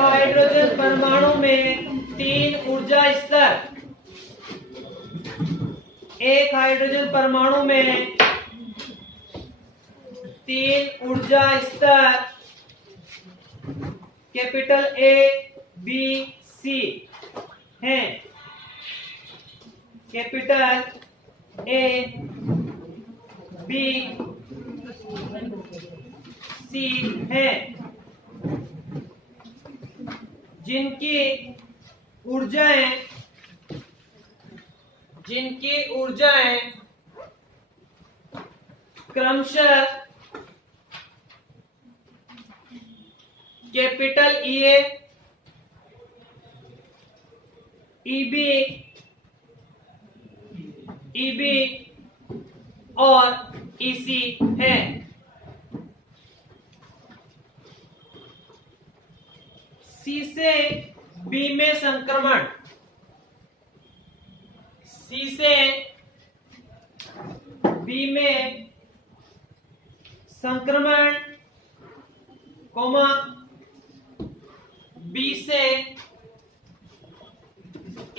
Hydrogen परमाणु में 3 ऊर्जा स्तर, एक हाइड्रोजन परमाणु में 3 ऊर्जा स्तर कैपिटल ए बी सी हैं, कैपिटल ए बी सी हैं, जिनकी ऊर्जाएं क्रमशः कैपिटल ई ईबी और ईसी है। सी से बी में संक्रमण, सी से बी में संक्रमण, कोमा बी से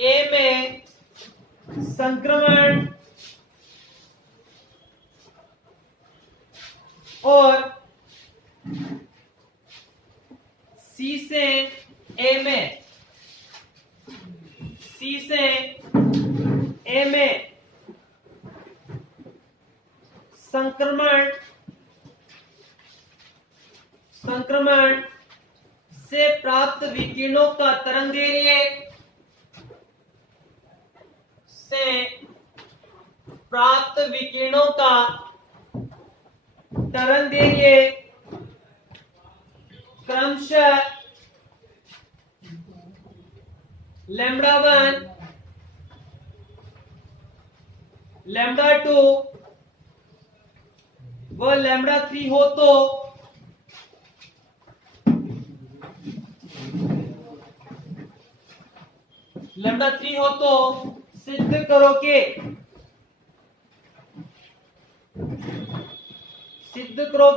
ए में संक्रमण और सी से ए में संक्रमण से प्राप्त विकिरणों का तरंगदैर्घ्य क्रमशः λ1, λ2 व λ3 हो तो सिद्ध करो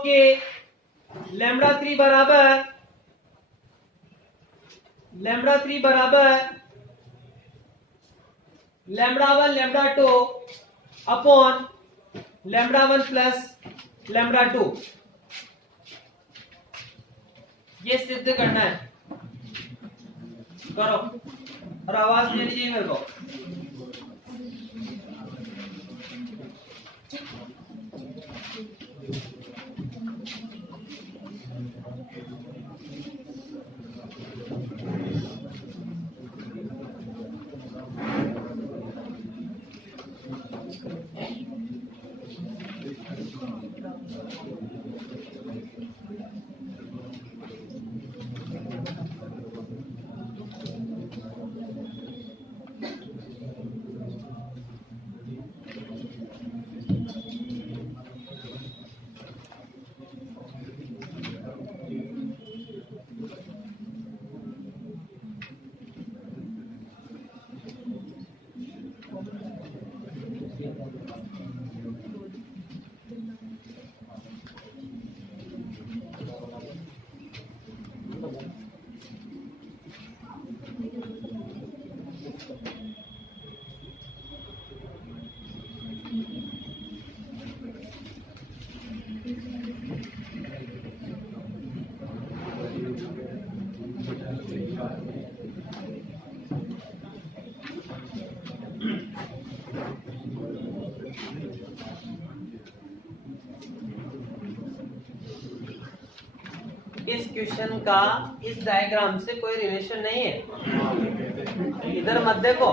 कि λ3 बराबर λ1 λ2 अपॉन λ1 प्लस λ2, ये सिद्ध करना है। करो और आवाज दे दीजिए मेरे को। इस क्वेश्चन का इस डायग्राम से कोई रिलेशन नहीं है, इधर मत देखो।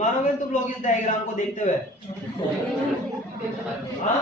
मानोगे तुम लोग इस डायग्राम को देखते हुए? हाँ?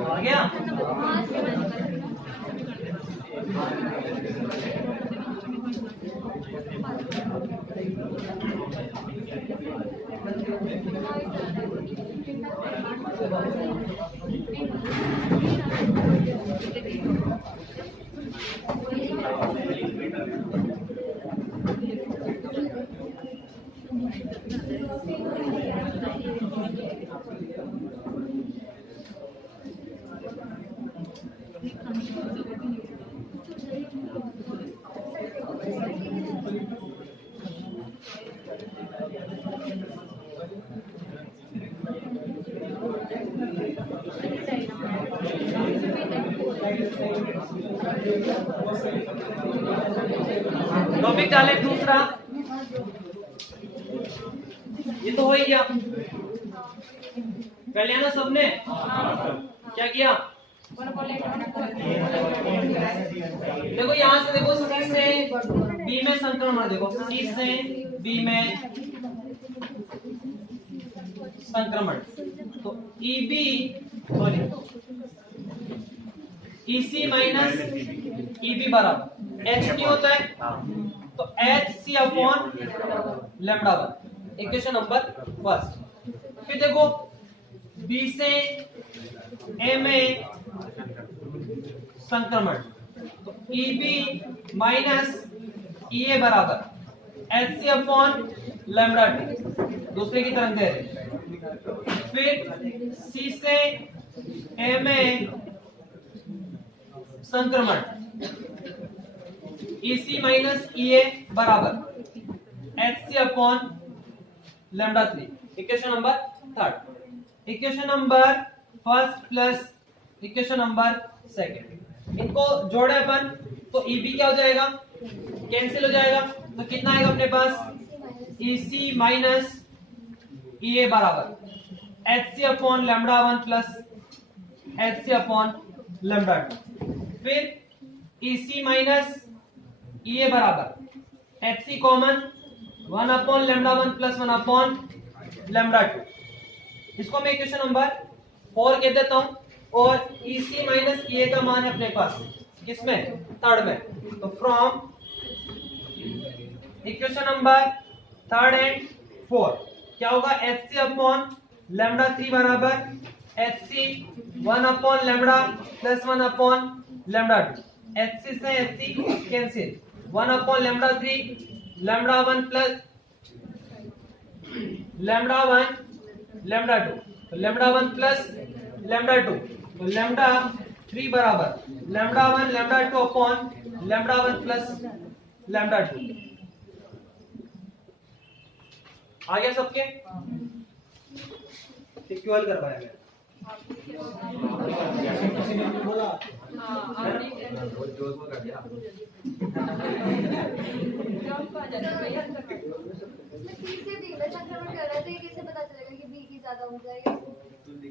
आ गया? टॉपिक डाले दूसरा, ये तो हो ही गया। कर लिया ना सबने? क्या किया? देखो यहाँ से देखो सी से बी में संक्रमण, देखो सी से बी में संक्रमण, तो EB sorry EC minus EB बराबर एच नहीं होता है, तो H C upon lambda one, equation number first. फिर देखो बी से ए में संक्रमण, तो ईबी माइनस ईए बराबर H C upon lambda two, दूसरे की तरंग दैर्ध्य। फिर सी से ए में संक्रमण, EC माइनस EA बराबर HC upon lambda 3, equation number third. Equation number first plus equation number second. इनको जोड़े अपन तो EB क्या हो जाएगा, कैंसिल हो जाएगा, तो कितना आएगा अपने पास EC माइनस EA बराबर HC upon lambda 1 plus HC upon lambda 2। फिर EC माइनस EA बराबर HC common 1 upon lambda 1 plus 1 upon lambda 2। इसको मैं इक्वेशन नंबर 4 कह देता हूं, और EC माइनस EA का मान है अपने पास किसमें, थर्ड में, तो फ्रॉम इक्वेशन नंबर 3 एंड 4 क्या होगा, HC अपॉन लैम्डा 3 बराबर HC 1 upon lambda plus 1 upon lambda 2। HC से HC cancel, 1 upon lambda 3 lambda 1 plus lambda 1 lambda 2, तो लैम्डा 1 प्लस लैम्डा 2, तो लैम्डा 3 बराबर lambda 1 lambda 2 upon lambda 1 plus lambda 2। आ गया सबके, equal करवाया मैंने।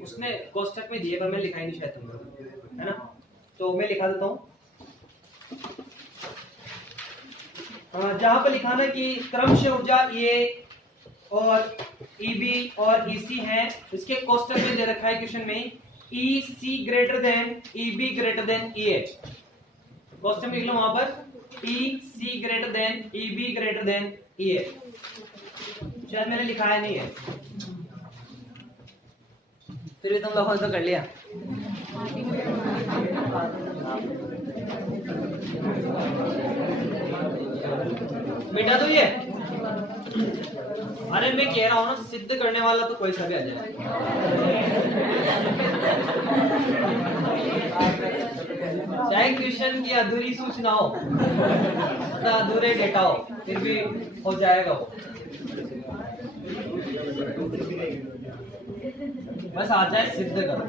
उसने कोष्टक में दिए पर मैं लिखा ही नहीं शायद तुमको, है ना, तो मैं लिखा देता हूँ। जहां पर लिखाना कि क्रमशः ऊर्जा ये और EB और EC है, इसके कोष्टक में दे रखा है क्वेश्चन में EC greater than EB greater than EA। कोष्टक में लिख लो वहां पर EC greater than EB greater than EA, शायद मैंने लिखाया नहीं है, फिर भी तुम लोगों ने तो कर लिया। मिटा दो ये, अरे मैं कह रहा हूँ ना, सिद्ध करने वाला तो कोई सा भी आ जाए। चाहे क्वेश्चन की अधूरी सूचना हो, अधूरे डेटा हो, फिर भी हो जाएगा वो, बस आ जाए सिद्ध करो।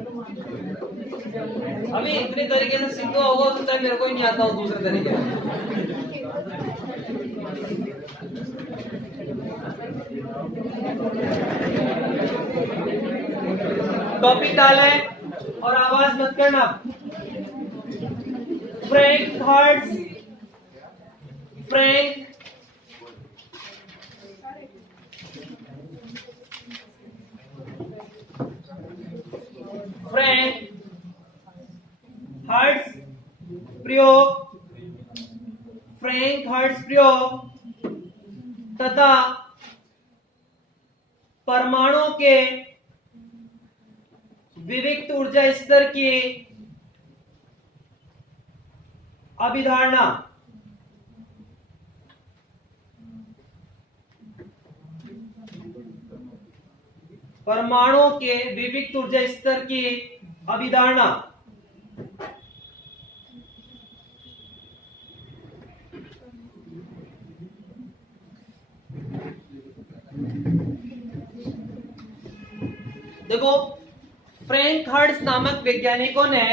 अभी इतने तरीके से सिद्ध होगा तो मेरे को ही नहीं आता हो दूसरे तरीके से। टॉपिक डाला है और आवाज मत करना। फ्रैंक हर्ट्ज, फ्रैंक हर्ट्ज प्रयोग, फ्रैंक हर्ट्ज प्रयोग तथा परमाणु के विविक्त ऊर्जा स्तर की अभिधारणा। परमाणु के विविक्त ऊर्जा स्तर की अभिधारणा। देखो, फ्रैंक हर्ट्ज नामक वैज्ञानिकों ने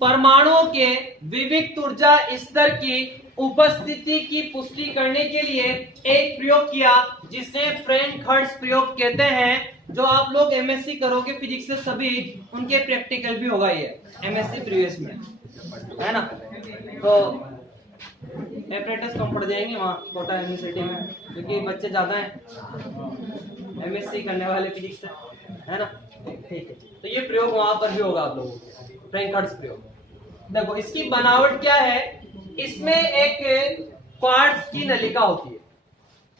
परमाणुओं के विविक्त ऊर्जा स्तर की उपस्थिति की पुष्टि करने के लिए एक प्रयोग किया जिसे फ्रैंक हर्ट्ज प्रयोग कहते हैं, जो आप लोग एमएससी करोगे फिजिक्स से सभी उनके प्रैक्टिकल भी होगा ये एमएससी प्रीवियस में, है ना। तो एपरेटस कम पड़ जाएंगे वहाँ कोटा यूनिवर्सिटी में, क्योंकि बच्चे ज्यादा हैं एमएससी करने वाले फिजिक्स से, है ना। ठीक है, तो ये प्रयोग वहां पर भी होगा आप लोगों को, फ्रैंक हर्ट्ज प्रयोग। देखो इसकी बनावट क्या है, इसमें एक क्वार्ट्ज की नलिका होती है।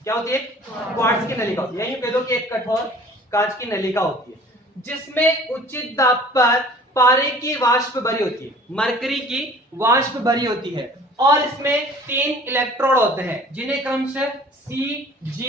क्या होती है? क्वार्ट्ज की नलिका होती है। यही कह दो कि एक कठोर कांच की नलिका होती है जिसमें उचित दाब पर पारे की वाष्प भरी होती है, मरकरी की वाष्प भरी होती है, और इसमें 3 इलेक्ट्रोड होते हैं जिन्हें क्रमशः C, G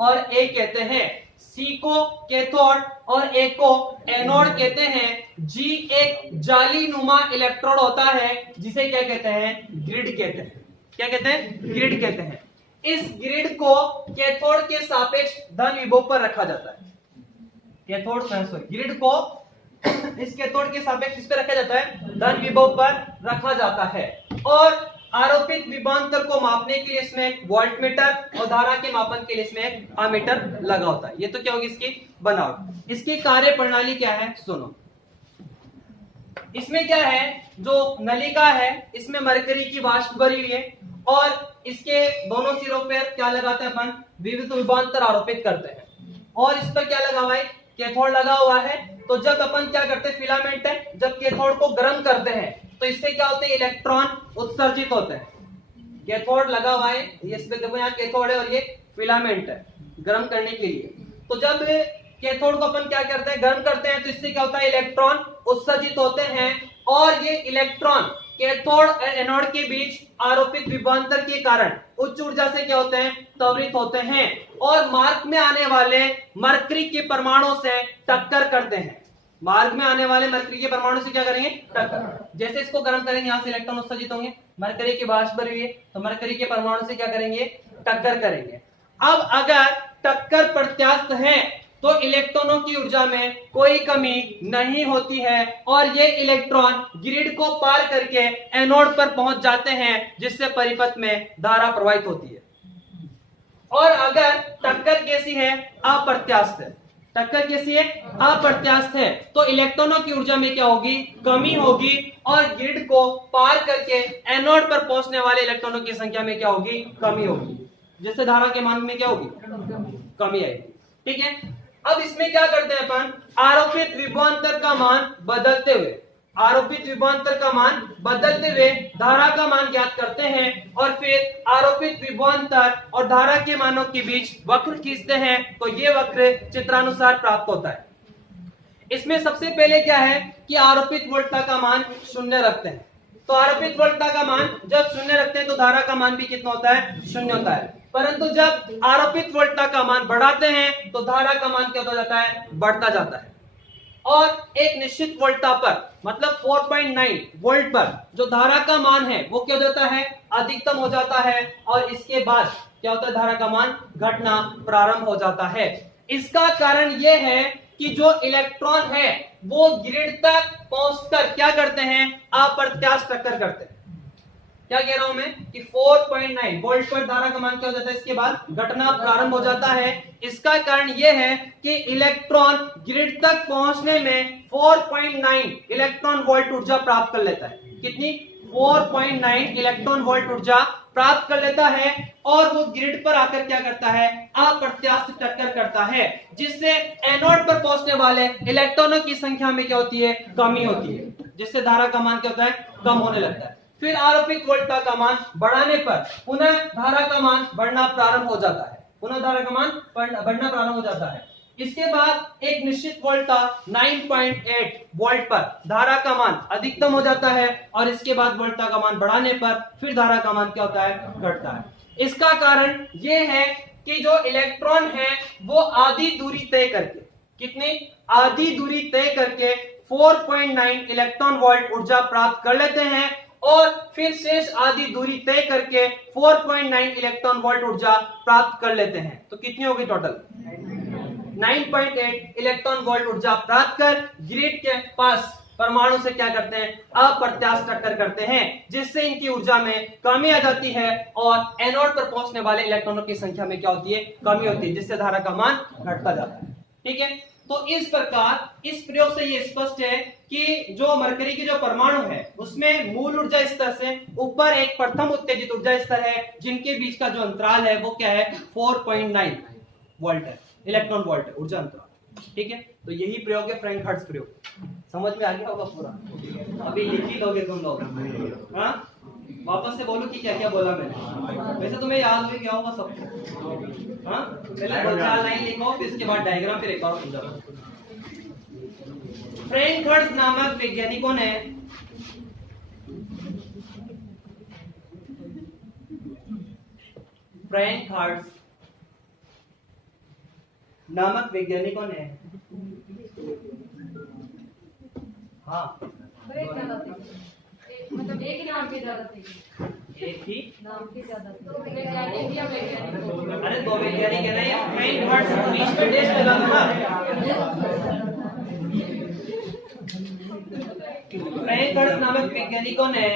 और A कहते हैं। C को कैथोड और A को एनोड कहते हैं। G एक जाली नुमा इलेक्ट्रोड होता है जिसे क्या कहते हैं? ग्रिड कहते हैं। क्या कहते हैं? ग्रिड कहते हैं। इस ग्रिड को कैथोड के सापेक्ष धन विभव पर रखा जाता है। कैथोड ग्रिड को इस कैथोड के सापेक्ष इस पे रखा जाता है, धन विभव पर रखा जाता है। और आरोपित विभवांतर को मापने के लिए इसमें एक वोल्टमीटर और धारा के मापन के लिए इसमें एक अमीटर लगा होता है। ये तो क्या होगी इसकी बनावट। इसकी कार्य प्रणाली क्या है सुनो। इसमें क्या है, जो नलिका है इसमें मरकरी की वाष्प भरी हुई है और इसके दोनों सिरों पर क्या लगाते हैं अपन, विद्युत विभवांतर आरोपित करते हैं। और इस पर क्या लगा हुआ है, कैथोड लगा हुआ है। तो जब अपन क्या करते हैं, फिलामेंट है, जब कैथोड को गर्म करते हैं तो इससे क्या होते हैं, इलेक्ट्रॉन उत्सर्जित होते हैं। कैथोड लगा हुआ है, इस पे देखो यहाँ कैथोड है और ये फिलामेंट है गर्म करने के लिए। तो जब कैथोड को अपन क्या करते हैं, गर्म करते हैं, तो इससे क्या होता है, इलेक्ट्रॉन उत्सर्जित होते हैं और ये इलेक्ट्रॉन कैथोड और एनोड के बीच आरोपित विभवांतर के कारण उच्च ऊर्जा से क्या होते हैं, त्वरित होते हैं और मार्ग में आने वाले मरकरी के परमाणु से टक्कर करते हैं। मार्ग में आने वाले मरकरी के परमाणु से क्या करेंगे, टक्कर। जैसे इसको गर्म करेंगे, यहाँ से इलेक्ट्रॉन उत्सर्जित होंगे, मरकरी की वाष्प भरी हुई है तो मरकरी के परमाणु से क्या करेंगे, टक्कर करेंगे। अब अगर टक्कर प्रत्यास्थ है तो इलेक्ट्रॉनों की ऊर्जा में कोई कमी नहीं होती है और ये इलेक्ट्रॉन ग्रिड को पार करके एनोड पर पहुंच जाते हैं, जिससे परिपथ में धारा प्रवाहित होती है। और अगर टक्कर कैसी है, अप्रत्यास्थ है, टक्कर कैसी है, अप्रत्यास्थ है, तो इलेक्ट्रॉनों की ऊर्जा में क्या होगी, कमी होगी और ग्रिड को पार करके एनोड पर पहुंचने वाले इलेक्ट्रॉनों की संख्या में क्या होगी, कमी होगी, जिससे धारा के मान में क्या होगी, कमी आएगी। ठीक है। अब इसमें क्या करते हैं अपन, आरोपित विभवांतर का मान बदलते हुए, आरोपित विभवांतर का मान बदलते हुए धारा का मान ज्ञात करते हैं और फिर आरोपित विभवांतर और धारा के मानों के बीच वक्र खींचते हैं, तो ये वक्र चित्रानुसार प्राप्त होता है। इसमें सबसे पहले क्या है कि आरोपित वोल्टता का मान 0 रखते हैं। तो आरोपित वोल्टता का मान जब 0 रखते हैं तो धारा का मान भी कितना होता है, 0 होता है। परंतु जब आरोपित वोल्टता का मान बढ़ाते हैं तो धारा का मान क्या होता जाता है, बढ़ता जाता है। और एक निश्चित वोल्टता पर, मतलब 4.9 वोल्ट पर जो धारा का मान है वो क्या हो जाता है, अधिकतम हो जाता है और इसके बाद क्या होता है, धारा का मान घटना प्रारंभ हो जाता है। इसका कारण यह है कि जो इलेक्ट्रॉन है वो ग्रिड तक पहुंचकर क्या करते हैं, अप्रत्यास्थ टक्कर करते हैं। क्या कह रहा हूं मैं कि 4.9 वोल्ट पर धारा का मान क्या हो जाता है, इसके बाद घटना प्रारंभ हो जाता है। इसका कारण यह है कि इलेक्ट्रॉन ग्रिड तक पहुंचने में 4.9 इलेक्ट्रॉन वोल्ट ऊर्जा प्राप्त कर लेता है। कितनी, 4.9 इलेक्ट्रॉन वोल्ट ऊर्जा प्राप्त कर लेता है और वो ग्रिड पर आकर क्या करता है, अप्रत्यास्थ टक्कर करता है, जिससे एनोड पर पहुंचने वाले इलेक्ट्रॉनों की संख्या में क्या होती है, कमी होती है, जिससे धारा का मान क्या होता है, कम होने लगता है। फिर आरोपित वोल्टता का मान बढ़ाने पर पुनः धारा का मान बढ़ना प्रारंभ हो जाता है, पुनः धारा का मान बढ़ना प्रारंभ हो जाता है। इसके बाद एक निश्चित वोल्टता 9.8 वोल्ट पर धारा का मान अधिकतम हो जाता है और इसके बाद वोल्टता का मान बढ़ाने पर फिर धारा का मान क्या होता है, घटता है। इसका कारण यह है कि जो इलेक्ट्रॉन है वो आधी दूरी तय करके, कितनी, आधी दूरी तय करके 4.9 इलेक्ट्रॉन वोल्ट ऊर्जा प्राप्त कर लेते हैं और फिर शेष आधी दूरी तय करके 4.9 इलेक्ट्रॉन वोल्ट ऊर्जा प्राप्त कर लेते हैं। तो कितनी होगी टोटल, 9.8 इलेक्ट्रॉन वोल्ट ऊर्जा प्राप्त कर ग्रिड के पास परमाणु से क्या करते हैं, अप्रत्यास्थ टक्कर करते हैं, जिससे इनकी ऊर्जा में कमी आ जाती है और एनोड पर पहुंचने वाले इलेक्ट्रॉनों की संख्या में क्या होती है, कमी होती है, जिससे धारा का मान घटता जाता है। ठीक है। तो इस प्रकार इस प्रयोग से ये स्पष्ट है कि जो मरकरी की जो परमाणु है उसमें मूल ऊर्जा स्तर से ऊपर एक प्रथम उत्तेजित ऊर्जा स्तर है, जिनके बीच का जो अंतराल है वो क्या है, 4.9 वोल्ट है, इलेक्ट्रॉन वोल्ट है ऊर्जा अंतराल। ठीक है। तो यही प्रयोग है फ्रैंक-हर्ट्ज प्रयोग। समझ में आ गया होगा पूरा, अभी लिख ही लोगे तुम लोग। हाँ, वापस से बोलो कि क्या क्या बोला मैंने, वैसे तुम्हें याद हो गया होगा सबको। हाँ, पहले 2-4 लाइन लिखो, फिर इसके बाद डायग्राम, फिर एक बार समझाओ। फ्रैंक-हर्ट्ज नामक वैज्ञानिकों ने हाँ, मतलब एक ही नाम की ज्यादा थी, एक ही नाम की ज्यादा थी, वैज्ञानिक या वैज्ञानिक। अरे दो वैज्ञानिक है ना, ये फ्रैंक-हर्ट्ज बीच में डेश लगा दो ना। फ्रैंक हर्ट्ज नामक वैज्ञानिकों ने,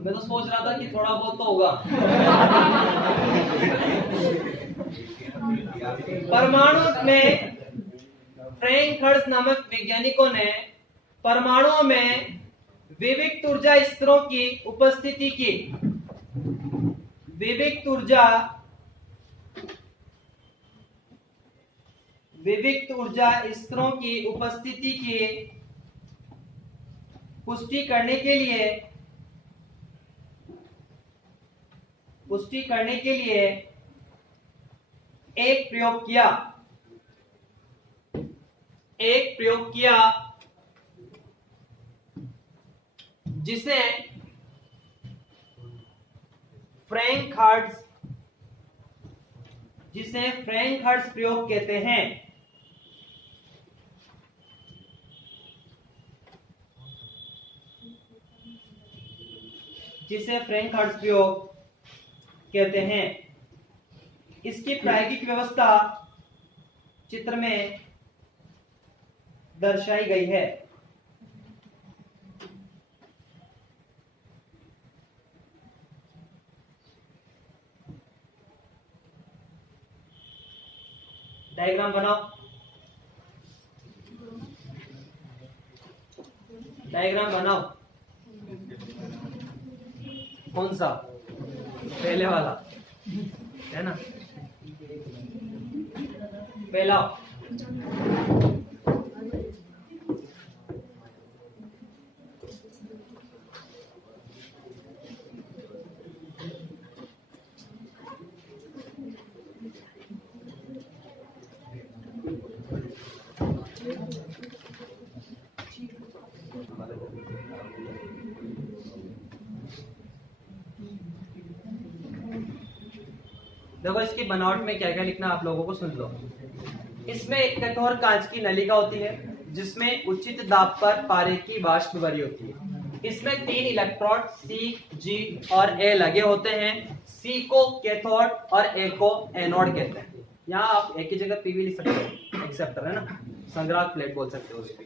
मैं तो सोच रहा था कि थोड़ा बहुत तो होगा, परमाणु में फ्रैंक हर्ट्ज नामक वैज्ञानिकों ने परमाणुओं में विविक्त ऊर्जा स्तरों की उपस्थिति की, विविक्त ऊर्जा स्तरों की उपस्थिति की पुष्टि करने के लिए एक प्रयोग किया जिसे फ्रैंक हर्ट्ज प्रयोग कहते हैं। जिसे फ्रैंक हर्ट्ज प्रयोग कहते हैं। इसकी प्रायोगिक व्यवस्था चित्र में दर्शाई गई है। डायग्राम बनाओ, कौन सा? पहले वाला है ना, पहला। देखो इसकी बनावट में क्या क्या लिखना आप लोगों को सुन लो। इसमें एक कठोर कांच की नलिका होती है जिसमें उचित दाब पर पारे की वाष्प भरी होती है। इसमें 3 इलेक्ट्रोड C, G और A लगे होते हैं। C को कैथोड और A को एनोड कहते हैं। यहाँ आप एक ही जगह P भी लिख सकते हो, एक्सेप्टर है ना, संग्राहक प्लेट बोल सकते हो उसको।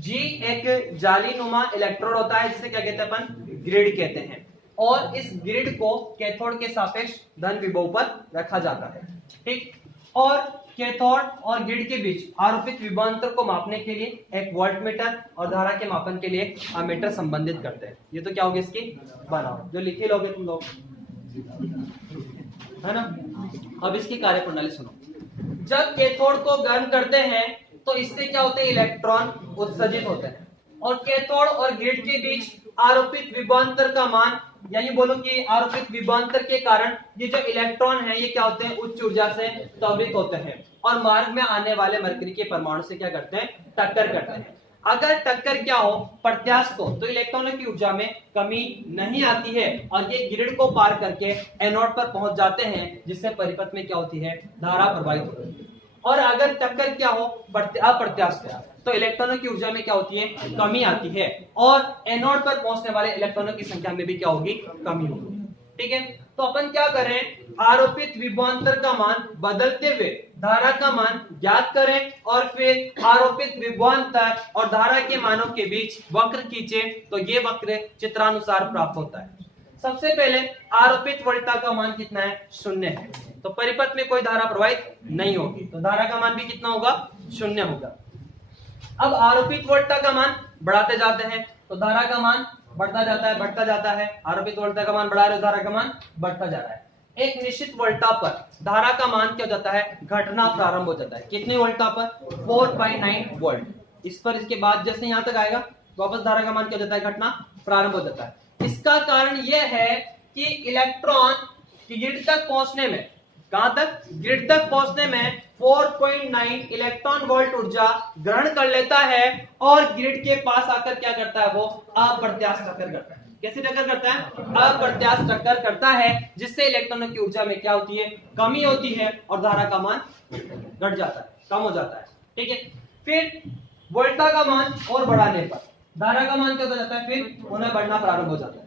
G एक जालीनुमा इलेक्ट्रोड होता है जिसे क्या कहते हैं अपन? ग्रिड कहते हैं। और इस ग्रिड को कैथोड के सापेक्ष धन विभव पर रखा जाता है, ठीक। और कैथोड और ग्रिड के बीच आरोपित विभवांतर को मापने के लिए एक वोल्टमीटर और धारा के मापन के लिए एक अमीटर संबंधित करते हैं। ये तो क्या होगी इसकी बनावट, जो लिखे लोगे तुम लोग, है ना। अब इसकी कार्यप्रणाली सुनो। जब कैथोड को गर्म करते हैं तो इससे क्या होते हैं? इलेक्ट्रॉन उत्सर्जित होते हैं। और कैथोड और ग्रिड के बीच आरोपित विभवांतर का मान, यानी बोलो कि आरोपित विभवांतर के कारण ये जो इलेक्ट्रॉन है ये क्या होते हैं? उच्च ऊर्जा से त्वरित होते हैं और मार्ग में आने वाले मरकरी के परमाणु से क्या करते हैं? टक्कर करते हैं। अगर टक्कर क्या हो? प्रत्यास्थ हो, तो इलेक्ट्रॉनों की ऊर्जा में कमी नहीं आती है और ये ग्रिड को पार करके एनोड पर पहुंच जाते हैं, जिससे परिपथ में क्या होती है? धारा प्रवाहित होती है। और अगर टक्कर क्या हो? अप्रत्यास्थ है, तो इलेक्ट्रॉनों की ऊर्जा में क्या होती है? कमी आती है और एनोड पर पहुंचने वाले इलेक्ट्रॉनों की संख्या में भी क्या होगी? कमी होगी, ठीक है। तो अपन क्या करें? आरोपित विभवांतर का मान बदलते हुए धारा का मान ज्ञात करें और फिर आरोपित विभवांतर और धारा के मानों के बीच वक्र खींचे, तो ये वक्र चित्रानुसार प्राप्त होता है। सबसे पहले आरोपित वोल्टा का मान कितना है? 0 है, तो परिपथ में कोई धारा प्रवाहित नहीं होगी, तो धारा का मान भी कितना होगा? 0 होगा। अब आरोपित वोल्टा का मान बढ़ाते जाते हैं तो धारा का मान बढ़ता जाता है। आरोपित वोल्टा का मान बढ़ा रहे हो, धारा का मान बढ़ता जा रहा है। एक निश्चित वोल्टा पर धारा का मान क्या हो जाता है? घटना प्रारंभ हो जाता है। कितने वोल्टा पर? 4.9 वोल्ट। इस पर इसके बाद जैसे यहां तक आएगा वापस धारा का मान क्या हो जाता है? घटना प्रारंभ हो जाता है। इसका कारण यह है कि इलेक्ट्रॉन ग्रिड तक पहुंचने में, कहां तक? ग्रिड तक पहुंचने में 4.9 इलेक्ट्रॉन वोल्ट ऊर्जा ग्रहण कर लेता है और ग्रिड के पास आकर क्या करता है? वो अप्रत्यास्थ टक्कर करता है। कैसे टक्कर करता है? अप्रत्यास्थ टक्कर करता है, जिससे इलेक्ट्रॉनों की ऊर्जा में क्या होती है? कमी होती है और धारा का मान घट जाता है, कम हो जाता है, ठीक है। फिर वोल्टा का मान और बढ़ाने पर धारा का मान क्या हो जाता है? फिर पुनः बढ़ना प्रारंभ हो जाता है,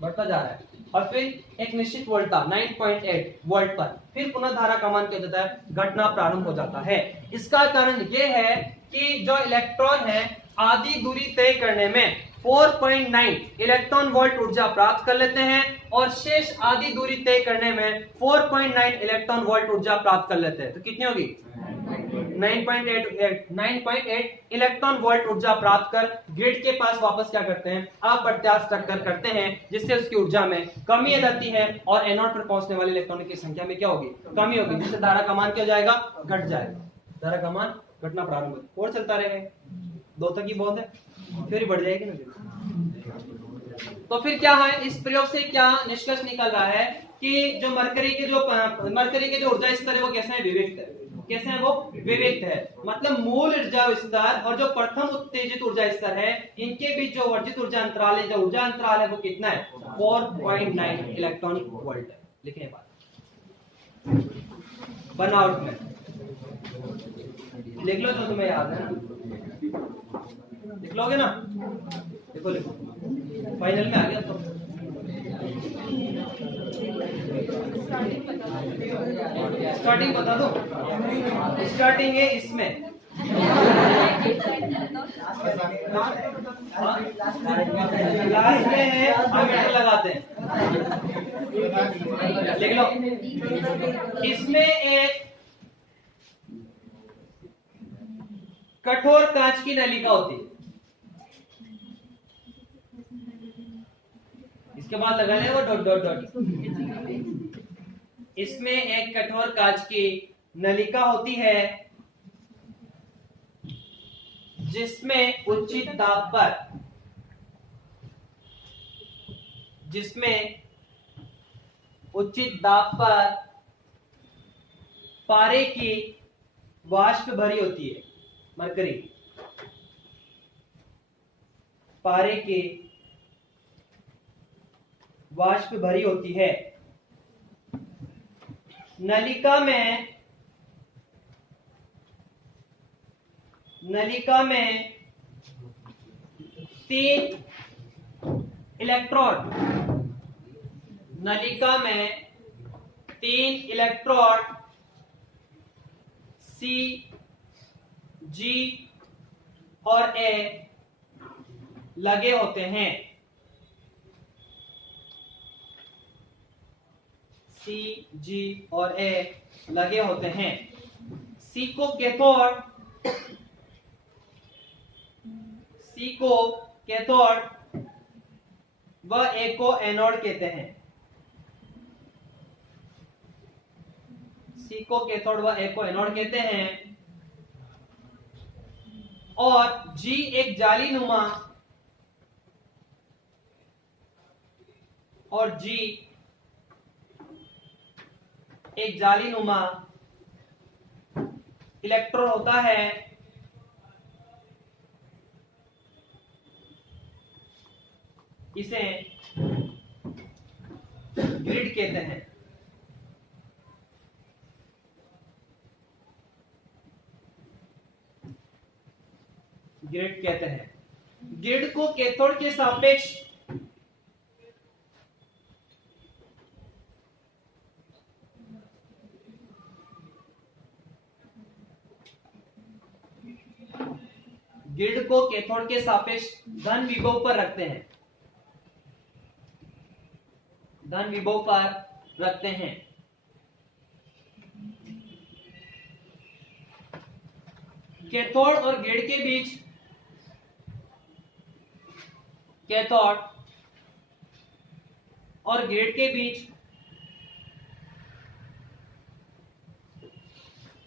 बढ़ता जा रहा है। और फिर एक निश्चित वोल्टा 9.8 वोल्ट पर फिर पुनः धारा का मान क्या हो जाता है? घटना प्रारंभ हो जाता है। इसका कारण यह है कि जो इलेक्ट्रॉन है आधी दूरी तय करने में 4.9 इलेक्ट्रॉन वोल्ट ऊर्जा प्राप्त कर लेते हैं और शेष आधी दूरी तय करने में 4.9 इलेक्ट्रॉन वोल्ट ऊर्जा प्राप्त कर लेते हैं। तो कितनी होगी? 9.8 इलेक्ट्रॉन वोल्ट ऊर्जा प्राप्त कर ग्रिड के पास वापस क्या करते हैं? अप्रत्यास्थ टक्कर करते हैं, जिससे उसकी ऊर्जा में कमी आ जाती है और एनोड पर पहुंचने वाले इलेक्ट्रॉनों की संख्या में क्या होगी? कमी होगी, जिससे धारा का मान क्या हो जाएगा? घट जाएगा। धारा का मान घटना प्रारंभ होगा और चलता रहेगा। 2 तक ही बहुत है, फिर ही बढ़ जाएगी ना। तो फिर क्या है, इस प्रयोग से क्या निष्कर्ष निकल रहा है कि जो मरकरी के जो ऊर्जा स्तर है वो कैसे है? विविक्त है। कैसे है वो? विविक्त है। मतलब मूल ऊर्जा स्तर और जो प्रथम उत्तेजित ऊर्जा स्तर है, इनके बीच जो वर्जित ऊर्जा अंतराल है, जो ऊर्जा अंतराल है वो कितना है? 4.9 इलेक्ट्रॉनिक वोल्ट है। लिखें बात बनावट में लिख लो जो तुम्हें याद है, लिख लोगे ना? लिखो लिखो, फाइनल में आ गया। तो स्टार्टिंग बता दो। स्टार्टिंग है इसमें, लास्ट में है, मीटर लगाते हैं। लिख लो, इसमें एक कठोर कांच की नलिका होती है। इसके बाद लगा ले वो डॉट डॉट डॉट। इसमें एक कठोर कांच की नलिका होती है जिसमें उचित दाब पर पारे की वाष्प भरी होती है। मरकरी पारे की वाष्प भरी होती है। नलिका में 3 इलेक्ट्रोड, नलिका में 3 इलेक्ट्रोड C, G और A लगे होते हैं। C, G और A लगे होते हैं। C को कैथोड व A को एनोड कहते हैं। C को कैथोड व A को एनोड कहते हैं। और G एक जालीनुमा इलेक्ट्रॉन होता है। इसे ग्रिड कहते हैं। ग्रिड कहते हैं। ग्रिड को कैथोड के सापेक्ष धन विभव पर रखते हैं। कैथोड और ग्रिड के बीच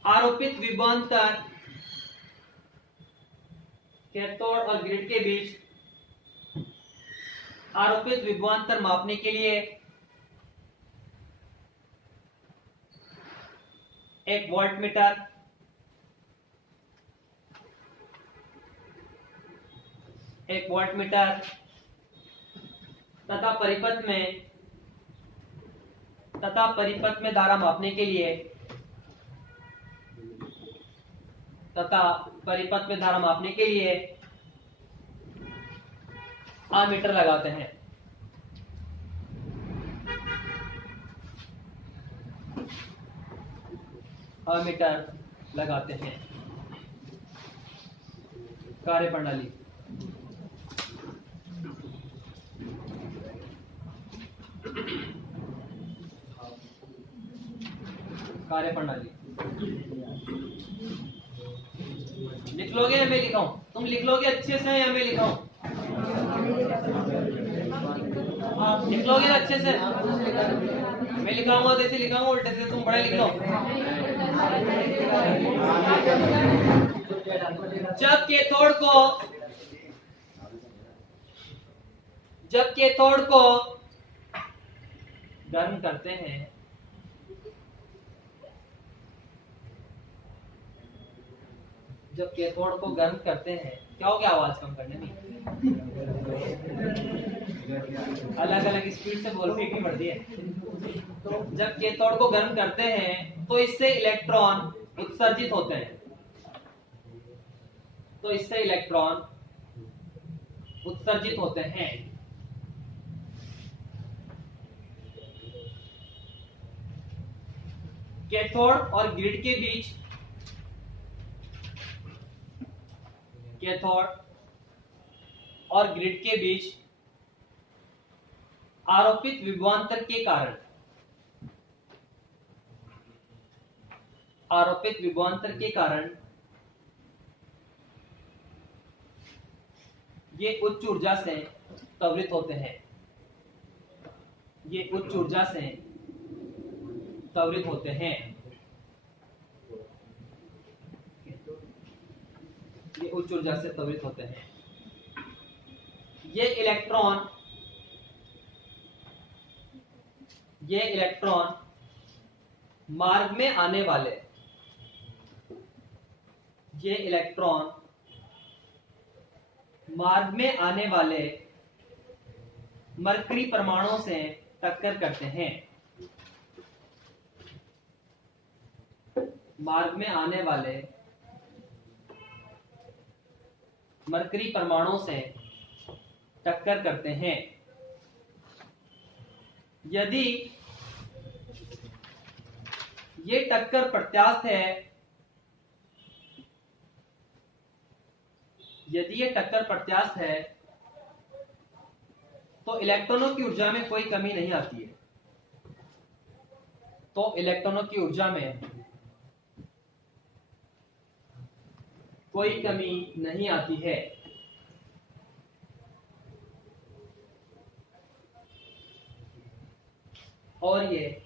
आरोपित विभवांतर, कैथोड और ग्रिड के बीच आरोपित विभवांतर मापने के लिए एक वोल्टमीटर, तथा परिपथ में धारा मापने के लिए अमीटर लगाते हैं। कार्य प्रणाली, कार्य प्रणाली लिख लोगे या मैं लिखाऊं? तुम लिख लोगे अच्छे से या मैं लिखाऊं? लिख लोगे ना अच्छे से? मैं लिखाऊंगा तो ऐसे लिखाऊंगा, उल्टे से तुम बड़े लिख लो। जब कैथोड को गर्म करते हैं, जब कैथोड को गर्म करते हैं, क्या हो गया आवाज कम करने में? अलग अलग स्पीड से बोल, एक ही बढ़ती है। जब कैथोड को गर्म करते हैं तो इससे इलेक्ट्रॉन उत्सर्जित होते हैं, तो इससे इलेक्ट्रॉन उत्सर्जित होते हैं। कैथोड और ग्रिड के बीच, कैथोड और ग्रिड के बीच आरोपित विभवांतर के कारण, आरोपित विभवांतर के कारण ये उच्च ऊर्जा से त्वरित होते हैं, ये उच्च ऊर्जा से त्वरित होते हैं, ये उच्च ऊर्जा से त्वरित होते हैं। ये इलेक्ट्रॉन मार्ग में आने वाले, ये इलेक्ट्रॉन मार्ग में आने वाले मरकरी परमाणुओं से टक्कर करते हैं, मार्ग में आने वाले मरकरी परमाणुओं से टक्कर करते हैं। यदि ये टक्कर प्रत्यास्थ है, यदि ये टक्कर प्रत्यास्थ है तो इलेक्ट्रॉनों की ऊर्जा में कोई कमी नहीं आती है, तो इलेक्ट्रॉनों की ऊर्जा में कोई कमी नहीं आती है। और ये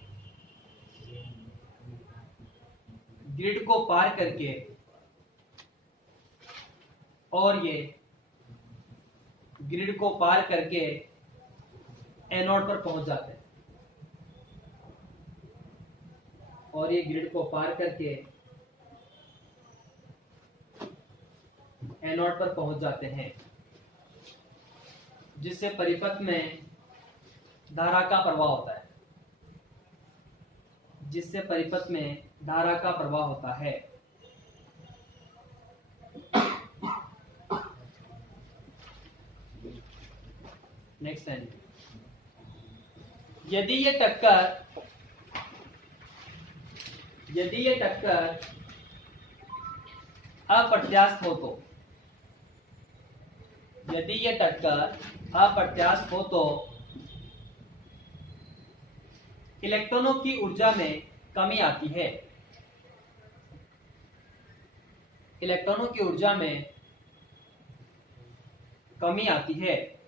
ग्रिड को पार करके, और ये ग्रिड को पार करके एनोड पर पहुंच जाते हैं, और ये ग्रिड को पार करके एनोड पर पहुंच जाते हैं, जिससे परिपथ में धारा का प्रवाह होता है, जिससे परिपथ में धारा का प्रवाह होता है। नेक्स्ट टाइम, यदि ये टक्कर अप्रत्यास्थ हो तो, यदि ये टक्कर अप्रत्यास्थ हो तो इलेक्ट्रॉनों की ऊर्जा में कमी आती है, इलेक्ट्रॉनों की ऊर्जा में कमी आती है।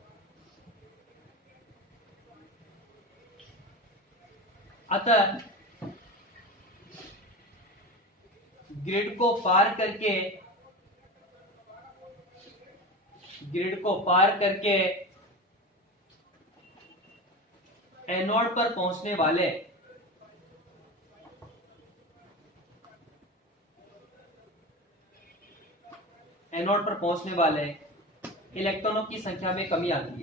अतः ग्रिड को पार करके एनोड पर पहुंचने वाले इलेक्ट्रॉनों की संख्या में कमी आती है।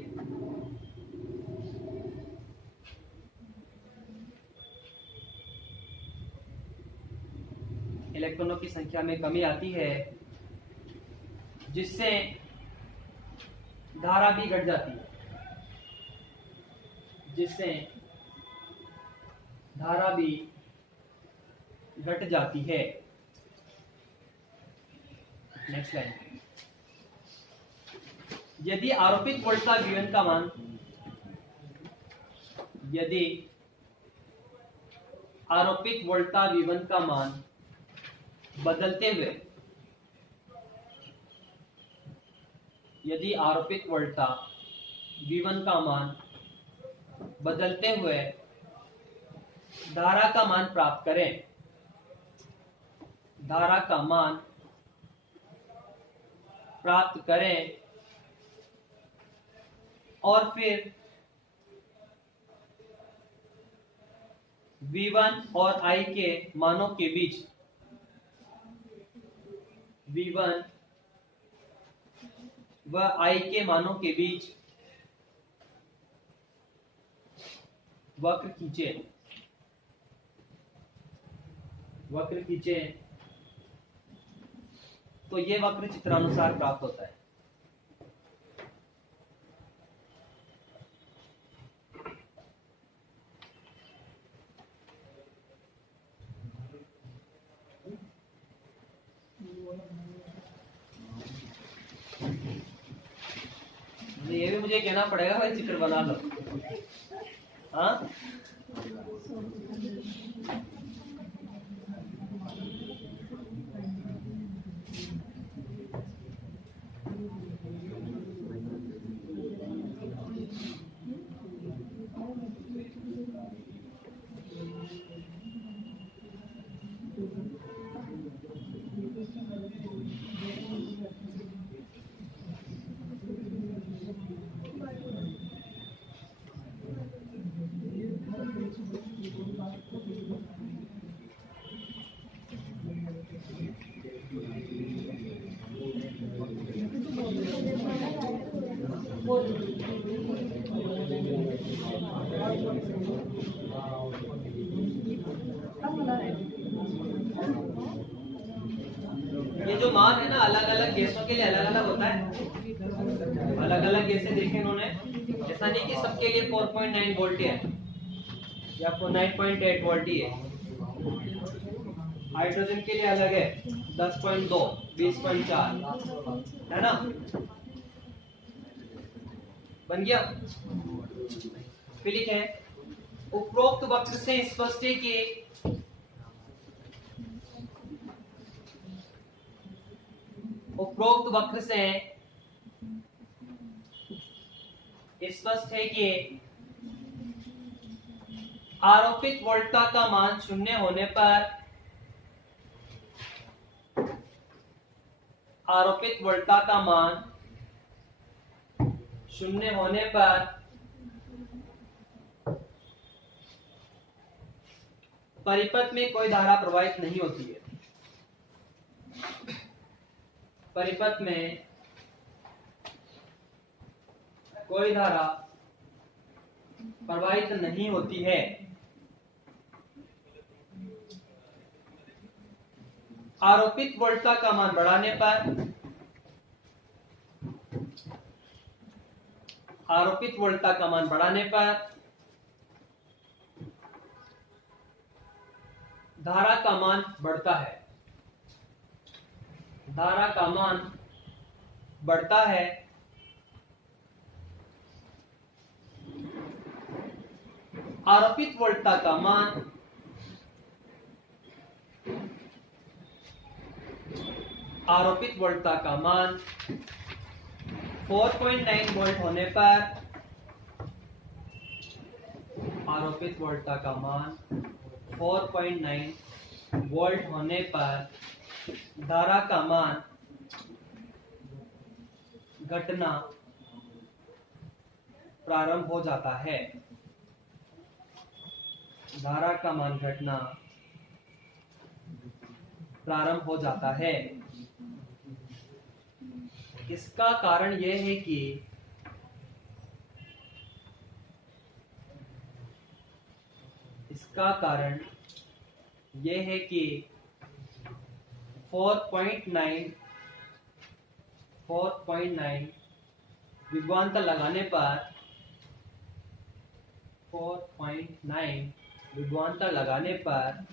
इलेक्ट्रॉनों की संख्या में कमी आती है, जिससे धारा भी घट जाती है, जिससे धारा भी घट जाती है। नेक्स्ट लाइन, यदि आरोपित वोल्टता V1 का मान, यदि आरोपित वोल्टता V1 का मान बदलते हुए, यदि आरोपित वोल्टता V1 का मान बदलते हुए धारा का मान प्राप्त करें, धारा का मान प्राप्त करें और फिर V1 और I के मानों के बीच, V1 व I के मानों के बीच वक्र खींचे, वक्र खींचे तो ये वक्र चित्रानुसार प्राप्त होता है। ये भी मुझे कहना पड़ेगा भाई, चित्र बना लो। हाँ, ये जो मान है ना, अलग अलग गैसों के लिए अलग अलग होता है। अलग अलग गैसें देखे इन्होंने, ऐसा नहीं कि सबके लिए 4.9 वोल्ट है या 9.8 वोल्ट ही है। हाइड्रोजन के लिए अलग है, 10.2, 20.4, है ना। बन गया। फिर लिखे, उपरोक्त वक्र से स्पष्ट है कि उपरोक्त वक्र से स्पष्ट है कि आरोपित वोल्टता का मान शून्य होने पर, आरोपित वोल्टता का मान शून्य होने पर परिपथ में कोई धारा प्रवाहित नहीं होती है। परिपथ में कोई धारा प्रवाहित नहीं होती है। आरोपित वोल्टता का मान बढ़ाने पर, आरोपित वोल्टता का मान बढ़ाने पर धारा का मान बढ़ता है, धारा का मान बढ़ता है। आरोपित वोल्टता का मान आरोपित वोल्टता का मान 4.9 वोल्ट होने पर, आरोपित वोल्टता का मान 4.9 वोल्ट होने पर धारा का मान घटना प्रारंभ हो जाता है। धारा का मान घटना प्रारंभ हो जाता है। इसका कारण यह है कि इसका कारण यह है कि 4.9 विभवांतर लगाने पर 4.9 विभवांतर लगाने पर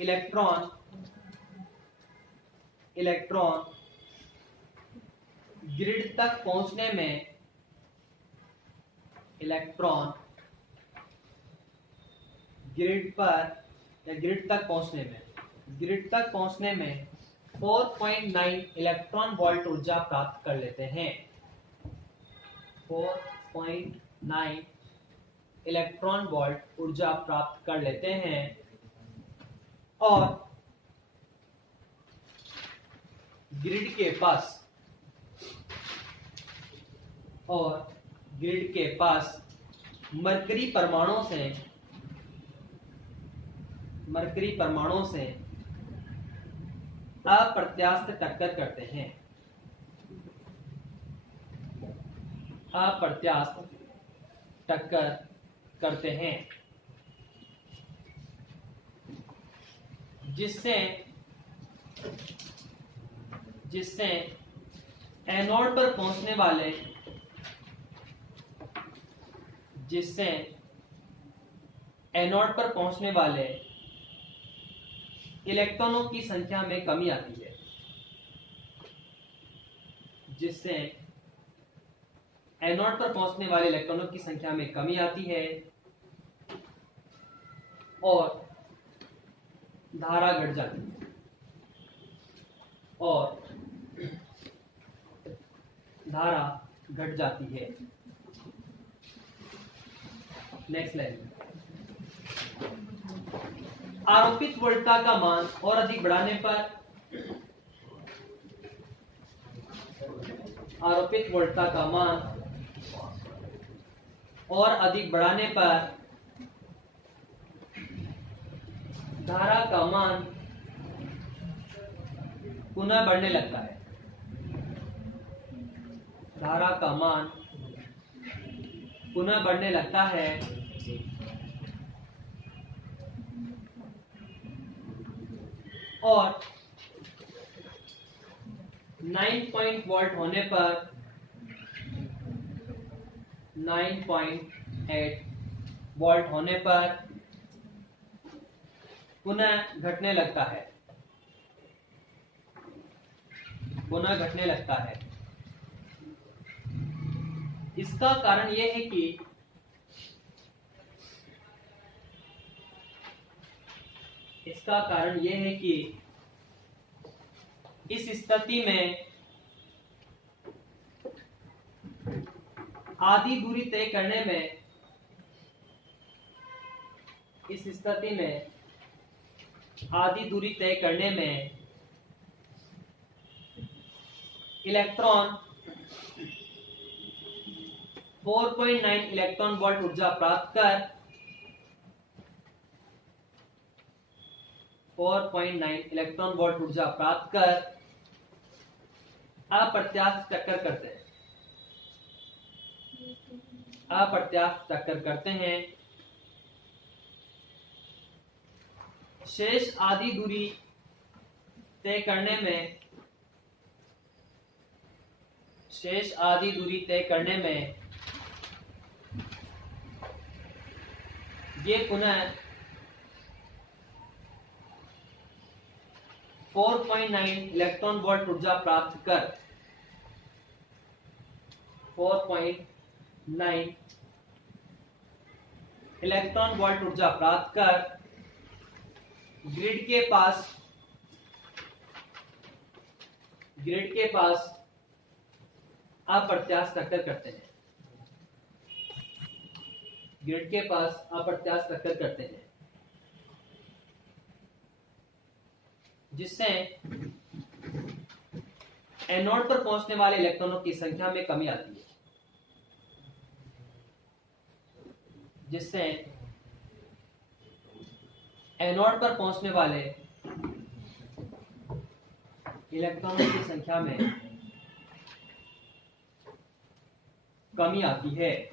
इलेक्ट्रॉन ग्रिड तक पहुंचने में इलेक्ट्रॉन ग्रिड पर या ग्रिड तक पहुंचने में 4.9 इलेक्ट्रॉन वोल्ट ऊर्जा प्राप्त कर लेते हैं। 4.9 इलेक्ट्रॉन वोल्ट ऊर्जा प्राप्त कर लेते हैं और ग्रिड के पास मरकरी परमाणु से अप्रत्यास्थ टक्कर करते हैं जिससे एनोड पर पहुंचने वाले इलेक्ट्रॉनों की संख्या में कमी आती है। जिससे एनोड पर पहुंचने वाले इलेक्ट्रॉनों की संख्या में कमी आती है और धारा घट जाती है नेक्स्ट लाइन। आरोपित वोल्टता का मान और अधिक बढ़ाने पर धारा का मान पुनः बढ़ने लगता है और 9 वोल्ट होने पर 9.8 वोल्ट होने पर पुनः घटने लगता है। इसका कारण यह है कि इस स्थिति में आधी दूरी तय करने में इलेक्ट्रॉन 4.9 इलेक्ट्रॉन वोल्ट ऊर्जा प्राप्त कर 4.9 इलेक्ट्रॉन वोल्ट ऊर्जा प्राप्त कर अप्रत्यास्थ टक्कर करते हैं। शेष आधी दूरी तय करने में ये पुनः 4.9 इलेक्ट्रॉन वोल्ट ऊर्जा प्राप्त कर 4.9 इलेक्ट्रॉन वोल्ट ऊर्जा प्राप्त कर ग्रिड के पास अप्रत्यास्थ टक्कर करते हैं जिससे एनोड पर पहुंचने वाले इलेक्ट्रॉनों की संख्या में कमी आती है। जिससे एनोड पर पहुंचने वाले इलेक्ट्रॉनों की संख्या में कमी आती है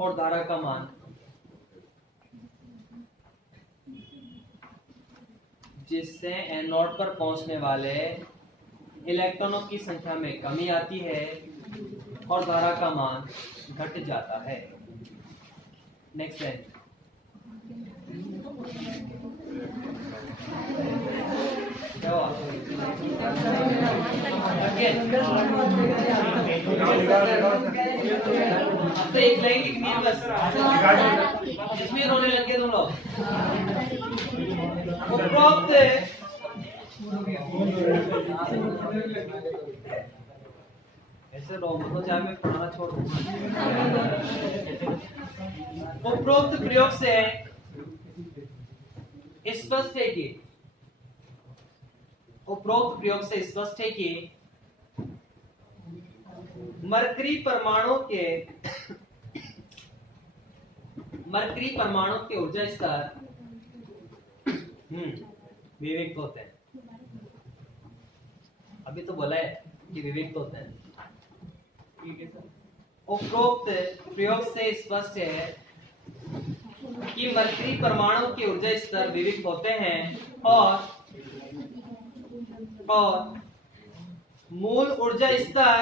और धारा का मान जिससे एनोड पर पहुंचने वाले इलेक्ट्रॉनों की संख्या में कमी आती है और धारा का मान घट जाता है। नेक्स्ट है क्या Again. अब तो एक लाइन लिखनी है बस, इसमें रोने लग गए तुम लोग। उपरोक्त ऐसे रो मतलब जहाँ मैं पढ़ाना छोड़ दूंगा। उपरोक्त प्रयोग से स्पष्ट है कि मरकरी परमाणु के ऊर्जा स्तर विविक्त होते हैं। अभी तो बोला है कि विविक्त होते हैं। उपरोक्त प्रयोग से स्पष्ट है कि मरकरी परमाणु के ऊर्जा स्तर विविक्त होते हैं और मूल ऊर्जा स्तर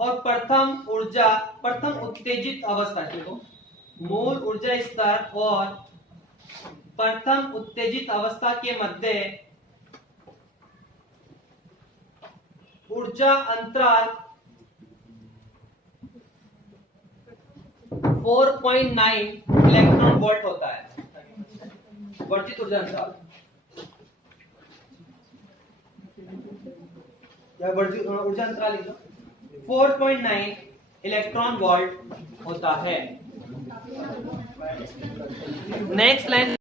और प्रथम उत्तेजित अवस्था देखो, मूल ऊर्जा स्तर और प्रथम उत्तेजित अवस्था के मध्य ऊर्जा अंतराल 4.9 इलेक्ट्रॉन वोल्ट होता है। वर्धित ऊर्जा अंतराल या वर्धित ऊर्जा अंतराल 4.9 इलेक्ट्रॉन वोल्ट होता है। Next line